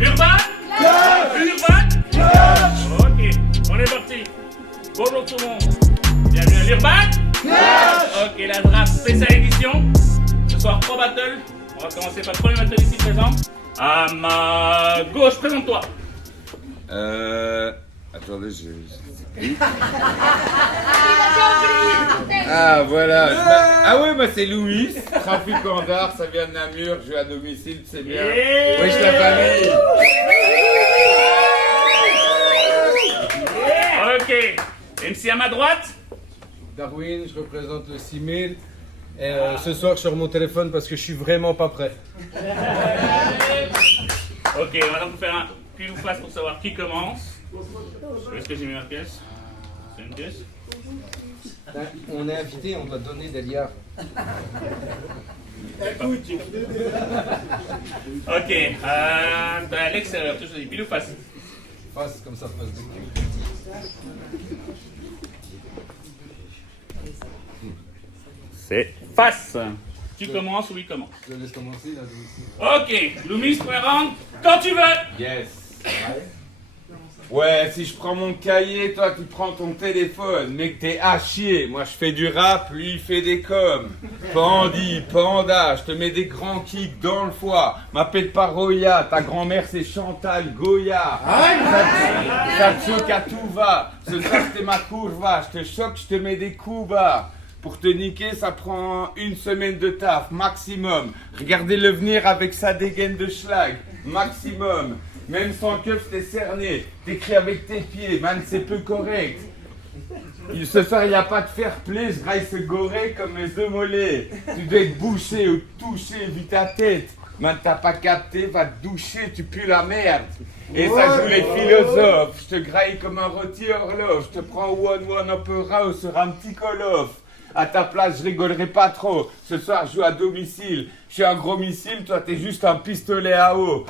Urban? Urban? Ok, on est parti. Bonjour tout le monde. Bienvenue à l'Urban? Ok, la draft spéciale édition. Ce soir, 3 battles. On va commencer par le premier battle ici présent. À ma gauche, présente-toi. Attendez, Ah, voilà. Ah ouais, bah c'est Louis, trafiquant d'art, ça vient de Namur, je vais à domicile, c'est bien. Wesh la famille. Ok, MC à ma droite. Darwin, je représente le 6000. Et ce soir, je sors mon téléphone parce que je suis vraiment pas prêt. Ok, on va donc faire un pile ou face pour savoir qui commence. Où est-ce que j'ai mis ma pièce? C'est une pièce? On est invité, on doit donner des liards. Ok, à l'extérieur, tu choisis pile ou face? Face, comme ça se passe beaucoup. C'est face. Tu commences ou il commence? Je laisse commencer là. Ok, Loomis, premier round, quand tu veux. Yes. Ouais, si je prends mon cahier, toi tu prends ton téléphone, mec t'es à chier. Moi je fais du rap, lui il fait des coms. Pandi, panda, je te mets des grands kicks dans le foie. M'appelle pas Roya, ta grand-mère c'est Chantal Goya. Ça te choque à tout va. Ce soir t'es ma courva, je te choque, je te mets des coups bas. Pour te niquer, ça prend une semaine de taf, maximum. Regardez-le venir avec sa dégaine de schlag, maximum. Même sans keuf, t'es cerné. T'écris avec tes pieds, man, c'est peu correct. Ce soir, il n'y a pas de fair play, je graille ce goré comme mes deux mollets. Tu dois être bouché ou touché, vu ta tête. Man, t'as pas capté, va te doucher, tu pues la merde. Et ça joue les philosophes. Je te graille comme un rôti horloge. Je te prends one opera sur un petit call-off. À ta place, je rigolerai pas trop. Ce soir, je joue à domicile. Je suis un gros missile, toi, t'es juste un pistolet à eau.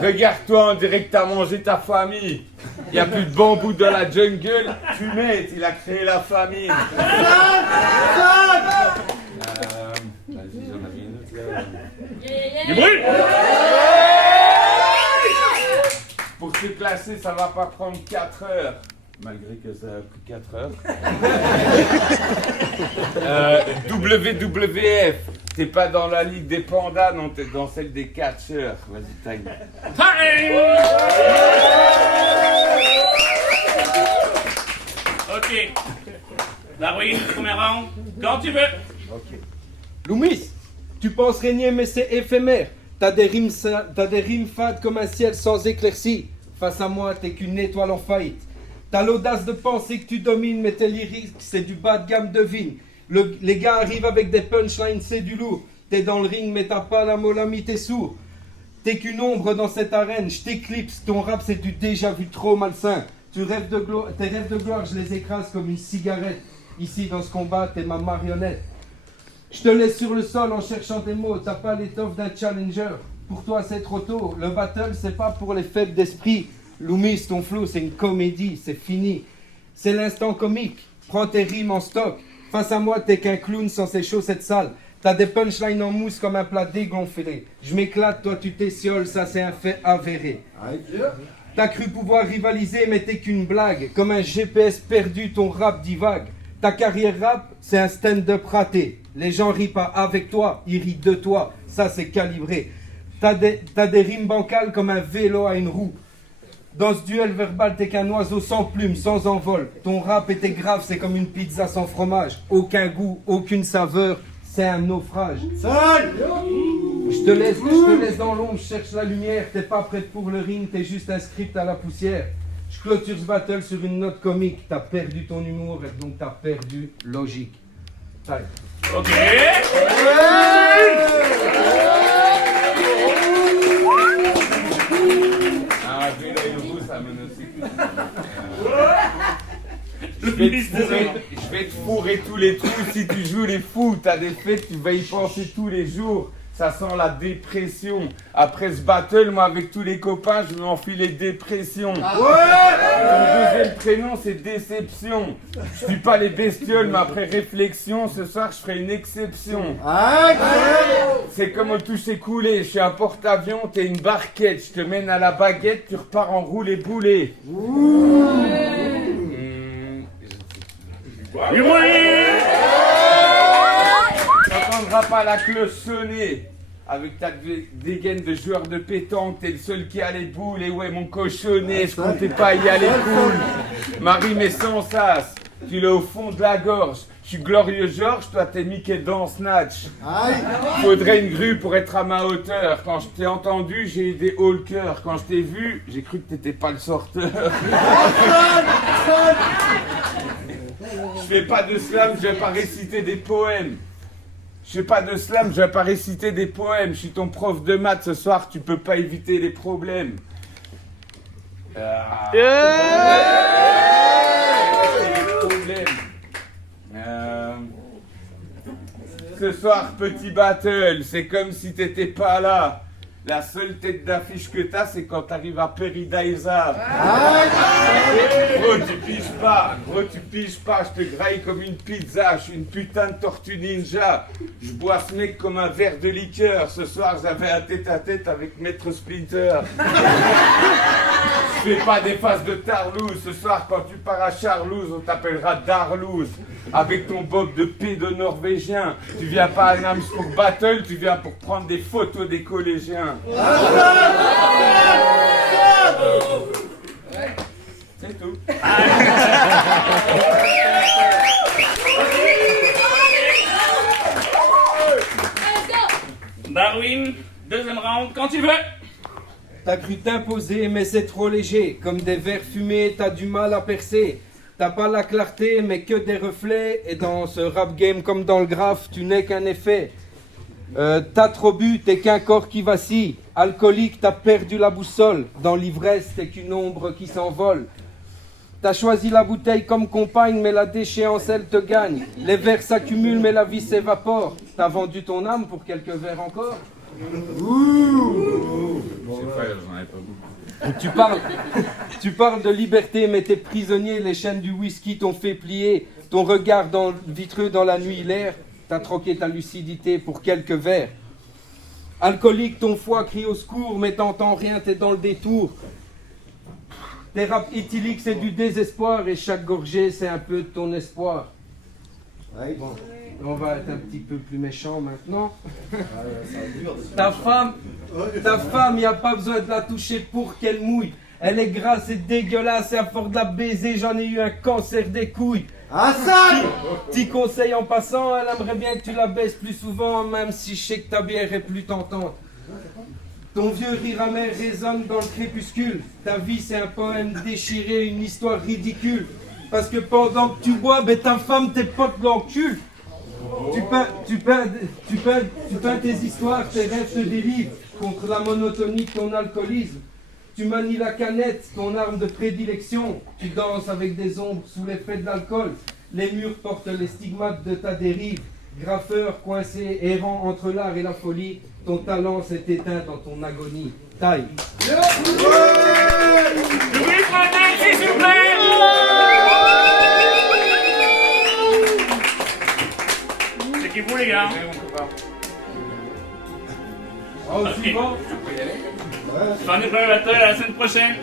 Regarde-toi, on dirait que t'as mangé ta famille. Y a plus de bambou dans la jungle. Fumette, il a créé la famine. Vas-y, j'en avais une autre là. Du bruit. Pour se classer, ça va pas prendre 4 heures. Malgré que ça a pris 4 heures. WWF, t'es pas dans la ligue des pandas, non, t'es dans celle des catcheurs. Vas-y, time. Ok. Darwin, premier round, quand tu veux. Ok. Loumis, tu penses régner mais c'est éphémère. T'as des rimes fades comme un ciel sans éclaircie. Face à moi, t'es qu'une étoile en faillite. T'as l'audace de penser que tu domines, mais tes lyriques, c'est du bas de gamme de vigne. Les gars arrivent avec des punchlines, c'est du lourd. T'es dans le ring, mais t'as pas la molamie, t'es sourd. T'es qu'une ombre dans cette arène, je t'éclipse. Ton rap, c'est du déjà vu trop malsain. Tes rêves de gloire, je les écrase comme une cigarette. Ici, dans ce combat, t'es ma marionnette. Je te laisse sur le sol en cherchant des mots. T'as pas l'étoffe d'un challenger. Pour toi, c'est trop tôt. Le battle, c'est pas pour les faibles d'esprit. Loomis, ton flow, c'est une comédie, c'est fini. C'est l'instant comique. Prends tes rimes en stock. Face à moi, t'es qu'un clown sans ses chaussettes sales. T'as des punchlines en mousse comme un plat dégonflé. Je m'éclate, toi tu t'essioles, ça c'est un fait avéré. T'as cru pouvoir rivaliser, mais t'es qu'une blague. Comme un GPS perdu, ton rap divague. Ta carrière rap, c'est un stand-up raté. Les gens rient pas avec toi, ils rient de toi. Ça c'est calibré. T'as des rimes bancales comme un vélo à une roue. Dans ce duel verbal, t'es qu'un oiseau sans plume, sans envol. Ton rap était grave, c'est comme une pizza sans fromage. Aucun goût, aucune saveur, c'est un naufrage. Je te laisse dans l'ombre, je cherche la lumière. T'es pas prête pour le ring, t'es juste un script à la poussière. Je clôture ce battle sur une note comique. T'as perdu ton humour et donc t'as perdu logique. Allez. Ok. Ça me Je vais te fourrer tous les trous si tu joues les fous. T'as des fêtes, tu vas y penser tous les jours. Ça sent la dépression. Après ce battle, moi avec tous les copains, je vais enfiler dépression. Ton deuxième prénom, c'est déception. Je suis pas les bestioles, mais après réflexion, ce soir, je ferai une exception. C'est comme au toucher coulé. Je suis un porte-avions, t'es une barquette. Je te mène à la baguette, tu repars en roulé boulet. T'entendras pas la cloche sonner. Avec ta dégaine de joueur de pétanque, t'es le seul qui a les boules. Et ouais, mon cochonnet, je comptais pas y aller cool. Marie, mais sans sas, tu l'as au fond de la gorge. Je suis Glorieux Georges, toi t'es Mickey dans Snatch. Faudrait une grue pour être à ma hauteur. Quand je t'ai entendu, j'ai eu des hauts le cœur. Quand je t'ai vu, j'ai cru que t'étais pas le sorteur. Je fais pas de slam, je vais pas réciter des poèmes. Je fais pas de slam, je vais pas réciter des poèmes. Je suis ton prof de maths ce soir, tu peux pas éviter les problèmes. Les problèmes. Ce soir, petit battle, c'est comme si t'étais pas là. La seule tête d'affiche que t'as, c'est quand t'arrives à Peridaisa. Gros, tu piges pas, je te graille comme une pizza, je suis une putain de tortue ninja. Je bois ce mec comme un verre de liqueur. Ce soir, j'avais un tête-à-tête avec Maître Splinter. Je fais pas des faces de Tarlouse. Ce soir, quand tu pars à Charlouse, on t'appellera Darlouse. Avec ton bob de pédo norvégien. Tu viens pas à Nams pour battle, tu viens pour prendre des photos des collégiens. C'est tout. Darwin, deuxième round, quand tu veux. T'as cru t'imposer, mais c'est trop léger. Comme des verres fumés, t'as du mal à percer. T'as pas la clarté, mais que des reflets. Et dans ce rap game, comme dans le graphe, tu n'es qu'un effet. T'as trop bu, t'es qu'un corps qui vacille. Alcoolique, t'as perdu la boussole. Dans l'ivresse, t'es qu'une ombre qui s'envole. T'as choisi la bouteille comme compagne, mais la déchéance, elle te gagne. Les verres s'accumulent, mais la vie s'évapore. T'as vendu ton âme pour quelques verres encore. Tu parles de liberté, mais t'es prisonnier. Les chaînes du whisky t'ont fait plier. Ton regard vitreux dans la nuit, l'air. T'as troqué ta lucidité pour quelques verres. Alcoolique, ton foie crie au secours, mais t'entends rien, t'es dans le détour. Tes rap éthyliques, c'est du désespoir, et chaque gorgée, c'est un peu de ton espoir. Bon, on va être un petit peu plus méchant maintenant. Ta femme, y a pas besoin de la toucher pour qu'elle mouille. Elle est grasse et dégueulasse, et à force de la baiser, j'en ai eu un cancer des couilles. Ah ça! Petit conseil en passant, elle aimerait bien que tu la baisses plus souvent, même si je sais que ta bière est plus tentante. Ton vieux rire amer résonne dans le crépuscule. Ta vie c'est un poème déchiré, une histoire ridicule. Parce que pendant que tu bois, ben ta femme tes potes l'enculent. Tu peins tes histoires, tes rêves te délivrent contre la monotonie de ton alcoolisme. Tu manies la canette, ton arme de prédilection. Tu danses avec des ombres sous l'effet de l'alcool. Les murs portent les stigmates de ta dérive. Graffeur coincé, errant entre l'art et la folie. Ton talent s'est éteint dans ton agonie. Taille. Le bruit frontal, s'il vous plaît. C'est qui vous les gars? Oh, suivant. J'en ai pas à la semaine prochaine.